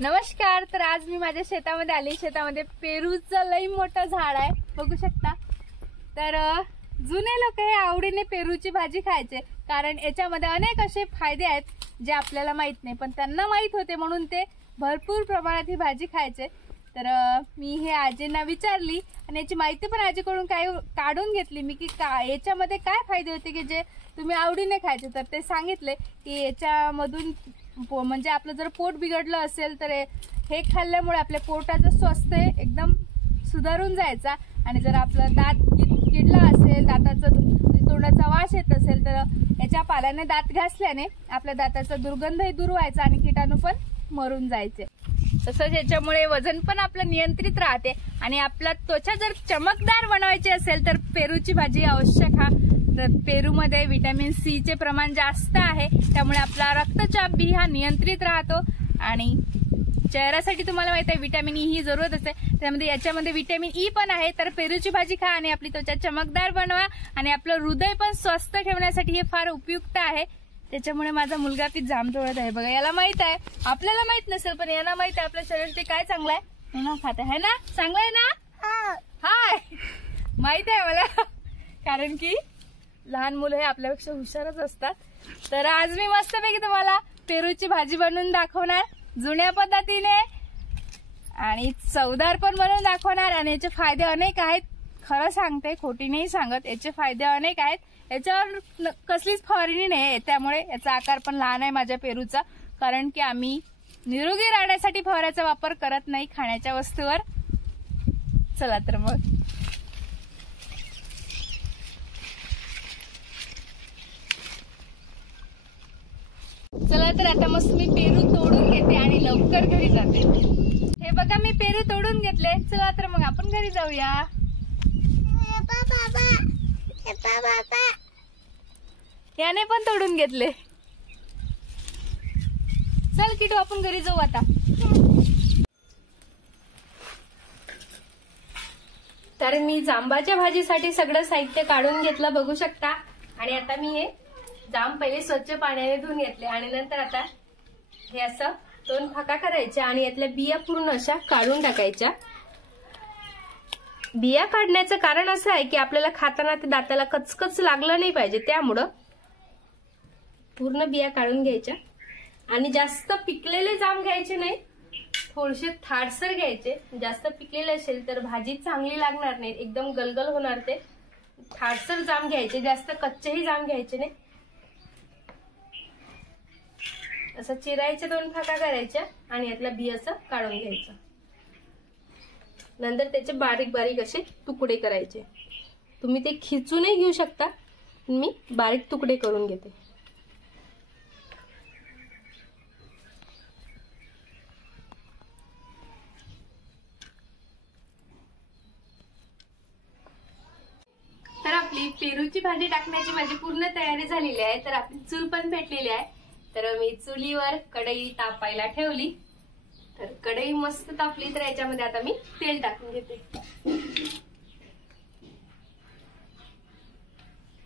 नमस्कार। तर आज मी माझ्या शेतामध्ये आली। शेतामध्ये पेरूचं लई मोठं झाड आहे, बघू शकता। तर जुने लोक हे आवडीने पेरूची भाजी खायचे, कारण याच्यामध्ये अनेक असे फायदे आहेत जे आपल्याला माहित नाही, पण त्यांना माहित होते म्हणून ते भरपूर प्रमाणात ही भाजी खायचे। तर मी हे आजींना विचारली आणि याची माहिती पण आजीकडून काढून घेतली मी की याच्यामध्ये काय फायदे होते की जे तुम्ही आवडीने खायचे। तर ते सांगितले की याच्यामधून म्हणजे आपलं जर पोट बिघडलं असेल तर हे खाल्ल्यामुळे आपल्या पोटाचं स्वास्थ्य एकदम सुधारून जायचा, आणि जर आपलं दात किडला असेल, दाताचं तोंडाचा वास येत असेल तर याच्या पाल्याने दात घासल्याने आपल्या दाताचा दुर्गंधही दूर व्हायचा आणि कीटाणू पण मरून जायचे। तसंच याच्यामुळे वजन पण आपलं नियंत्रित राहते, आणि आपला त्वचा जर चमकदार बनवायची असेल तर पेरूची भाजी अवश्य खा। तर पेरूमध्ये व्हिटॅमिन सी चे प्रमाण जास्त आहे, त्यामुळे आपला रक्तचाप बी हा नियंत्रित राहतो। आणि चेहऱ्यासाठी तुम्हाला माहिती आहे व्हिटॅमिन ई ही जरूरत असते, त्यामध्ये याच्यामध्ये व्हिटॅमिन ई पण आहे। तर पेरूची भाजी खा आणि आपली त्वचा चमकदार बनवा, आणि आपलं हृदय पण स्वस्थ ठेवण्यासाठी हे फार उपयुक्त आहे। त्याच्यामुळे माझा मुलगा पी जाम तोडत आहे बघा। याला माहित आहे, आपल्याला माहित नसेल पण याला माहित आहे आपल्या शरीरासाठी काय चांगलं आहे म्हणून खात आहे ना। चांगलं आहे ना? हाय माहित आहे मला, कारण की लहान मुलं हे आपल्यापेक्षा हुशारच असतात। तर आज मी मस्तपैकी तुम्हाला पेरूची भाजी बनवून दाखवणार, जुन्या पद्धतीने आणि चवदार पण बनवून दाखवणार। आणि याचे फायदे अनेक आहेत, खरं सांगते खोटी नाही सांगत, याचे फायदे अनेक आहेत। याच्यावर कसलीच फवारणी नाही, त्यामुळे याचा आकार पण लहान आहे माझ्या पेरूचा, कारण की आम्ही निरोगी राहण्यासाठी फवाराचा वापर करत नाही खाण्याच्या वस्तूवर। चला तर मग आता मस्त मी पेरू तोडून घेते आणि लवकर घरी जाते। हे बघा मी पेरू तोडून घेतले, चला तर मग आपण घरी जाऊया। याने पण तोडून घेतले, चल किटू आपण घरी जाऊ आता। तर मी जांबाच्या भाजीसाठी सगळं साहित्य काढून घेतलं, बघू शकता। आणि आता मी हे जांब पहिले स्वच्छ पाण्याने धुवून घेतले, आणि नंतर आता हे असं 2 फाका करायच्या आणि यातल्या बिया पूर्ण अशा काढून टाकायच्या। बिया काढण्याचं कारण असं आहे की आपल्याला खाताना ते दाताला कचकच लागलं नाही पाहिजे, त्यामुळं पूर्ण बिया काढून घ्यायच्या। आणि जास्त पिकलेले जांब घ्यायचे नाही, थोडेसे थाडसर घ्यायचे। जास्त पिकलेले असेल तर भाजी चांगली लागणार नाही, एकदम गलगल होणार ते। थाडसर जांब घ्यायचे, जास्त कच्चेही जांब घ्यायचे नाही। असं चिरायचे 2 फाका करायच्या आणि यातला बी असं काढून घ्यायचं। नंतर त्याचे बारीक बारीक असे तुकडे करायचे। तुम्ही ते खिचूनही घेऊ शकता, मी बारीक तुकडे करून घेते। तर आपली पेरूची भाजी टाकण्याची माझी पूर्ण तयारी झालेली आहे। तर आपली चूल पण पेटलेली आहे, तर मी चुलीवर कढई तापायला ठेवली। तर कढई मस्त तापली तर याच्यामध्ये आता मी तेल टाकून घेते।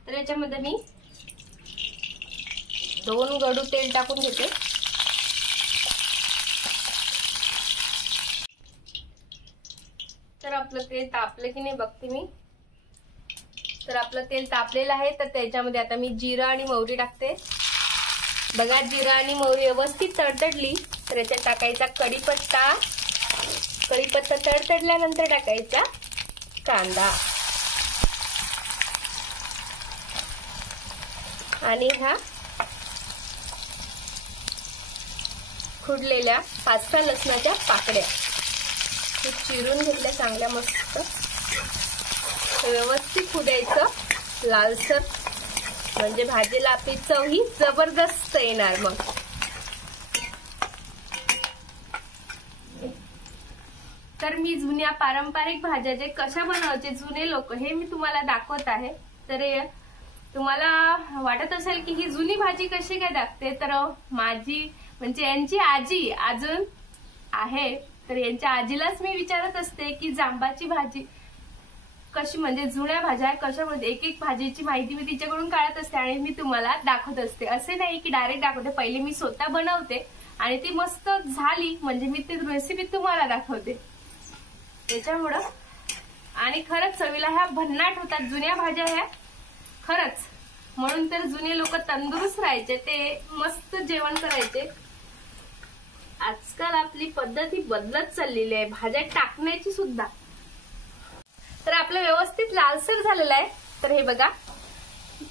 तर याच्यामध्ये मी 2 गडू तेल टाकून घेते। तर आपलं तेल तापलं की नाही बघते मी। तर आपलं तेल तापलेलं आहे, तर त्याच्यामध्ये आता मी जिरा आणि मोहरी टाकते। बघा जिरा आणि मोहरी व्यवस्थित तडतडली तर याच्यात टाकायचा कढीपत्ता। कढीपत्ता तडतडल्यानंतर टाकायचा कांदा, आणि ह्या खुडलेल्या 5-6 लसणाच्या पाकड्या चिरून घेतल्या चांगल्या मस्त। व्यवस्थित खुडायचं लालसर, म्हणजे भाजीला आपली चव ही जबरदस्त येणार। मग तर मी जुन्या पारंपरिक भाज्या जे कशा बनवायचे जुने लोक हे मी तुम्हाला दाखवत आहे। तर तुम्हाला वाटत असेल की ही जुनी भाजी कशी काय दाखते, तर माझी म्हणजे यांची आजी अजून आहे, तर यांच्या आजीलाच मी विचारत असते की जांबाची भाजी कशी, म्हणजे जुन्या भाज्या कशा, म्हणजे एक भाजीची माहिती मी तिच्याकडून काढत असते आणि मी तुम्हाला दाखवत असते। असे नाही की डायरेक्ट दाखवते, पहिले मी स्वतः बनवते आणि ती मस्त झाली म्हणजे मी ती रेसिपी तुम्हाला दाखवते त्याच्यामुळं. आणि खरंच चवीला ह्या भन्नाट होतात जुन्या भाज्या ह्या खरंच. म्हणून तर जुने लोक तंदुरुस्त राहायचे, ते मस्त जेवण करायचे. आजकाल आपली पद्धती बदलत चाललेली आहे भाज्या टाकण्याची सुद्धा. तर आपलं व्यवस्थित लालसर झालेलं आहे. तर हे बघा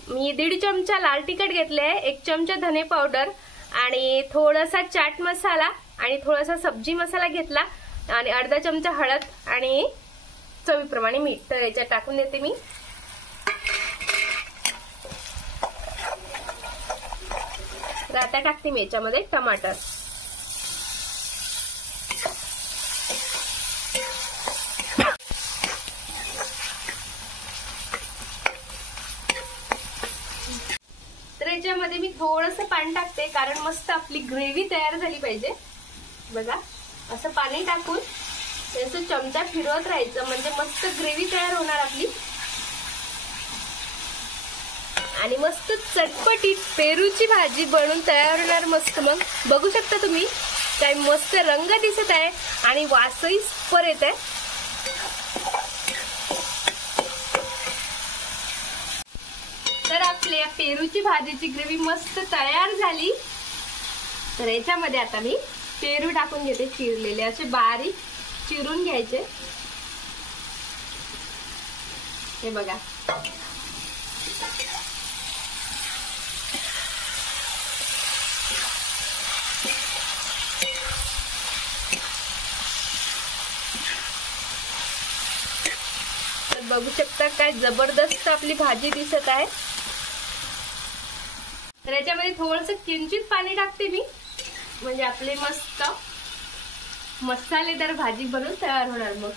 मी 1.5 चमचा लाल तिखट घेतले, 1 चमचा धने पावडर आणि थोडासा चाट मसाला आणि थोडासा सब्जी मसाला घेतला आणि अर्धा चमचा हळद आणि चवीप्रमाणे मीठ. तर याच्यात टाकून देते मी. तर आता टाकते मी याच्यामध्ये टमाटर. तर याच्यामध्ये मी थोडंसं पाणी टाकते कारण मस्त आपली ग्रेव्ही तयार झाली पाहिजे. बघा असं पाणी टाकून त्याचं चमचा फिरवत राहायचं म्हणजे मस्त ग्रेव्ही तयार होणार आपली. आणि मस्त चटपटीत पेरूची भाजी बनून तयार होणार मस्त. मग बघू शकता तुम्ही काय मस्त रंग दिसत आहे आणि वासही सुपर येत आहे. तर आपल्या पेरूची भाजीची ग्रेव्ही मस्त तयार झाली. तर याच्यामध्ये आता मी पेरू टाकून घेते चिरलेले, असे बारीक चिरून घ्यायचे. हे बघा बघू शकता काय जबरदस्त आपली भाजी दिसत आहे. तर याच्यामध्ये थोडंसं किंचित पाणी टाकते मी म्हणजे आपले मस्त मसालेदार भाजी बनवून तयार होणार. मग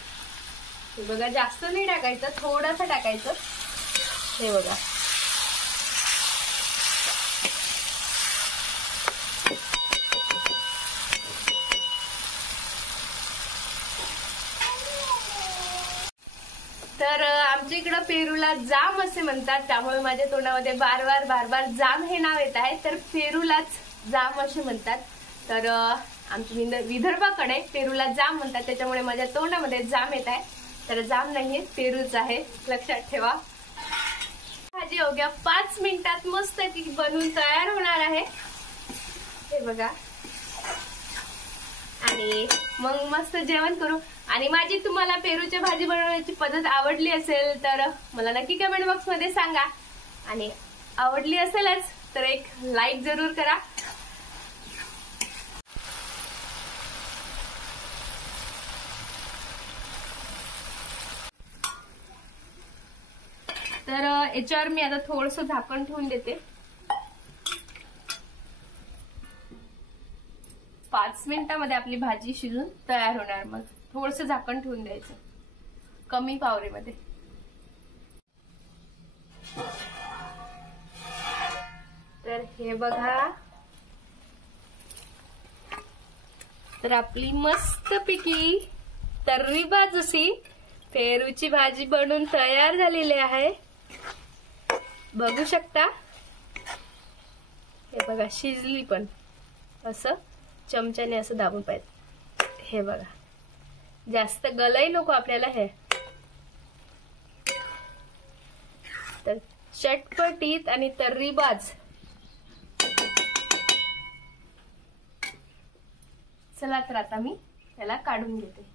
हे बघा जास्त नाही टाकायचं, थोडंसं टाकायचं. हे बघा तर आमच्या इकडं पेरूला जाम असे म्हणतात, त्यामुळे माझ्या तोंडामध्ये बार बार जाम हे नाव येत आहे. तर पेरूलाच जाम असे म्हणतात. तर आमच्या विदर्भाकडे पेरूला जाम म्हणतात, त्याच्यामुळे माझ्या तोंडामध्ये जाम येत आहे. तर जाम नाहीये, पेरूच आहे, लक्षात ठेवा. भाजी अवघ्या 5 मिनिटात मस्त ती बनवून तयार होणार आहे. हे बघा आणि मग मस्त जेवण करू. आणि माझी तुम्हाला पेरूची भाजी बनवण्याची पद्धत आवडली असेल तर मला नक्की कमेंट बॉक्स मध्ये सांगा. आणि आवडली असेलच तर एक लाईक जरूर करा. तर याच्यावर मी आता थोडंसं झाकण ठेवून देते. 5 मिनिटांमध्ये आपली भाजी शिजून तयार होणार. मग थोडंसं झाकण ठेवून द्यायचं कमी पावरेमध्ये. तर हे बघा तर आपली मस्त पैकी तर्रीबाज अशी पेरूची भाजी बनवून तयार झालेली आहे. बघू शकता. हे बघा शिजली पण. असं चमच्याने असं दाबून पाहिजे. हे बघा जास्त गलई नको आपल्याला. हे तर चटपटीत आणि तर्रीबाज. चला तर आता मी त्याला काढून घेते.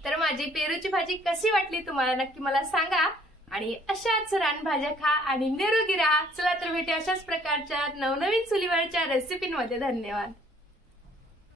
तर माझी पेरूची भाजी कशी वाटली तुम्हाला नक्की मला सांगा. आणि अशाच रानभाज्या खा आणि निरोगी राहा. चला तर भेटूया अशाच प्रकारच्या नवनवीन चुलीवरच्या रेसिपींमध्ये. धन्यवाद.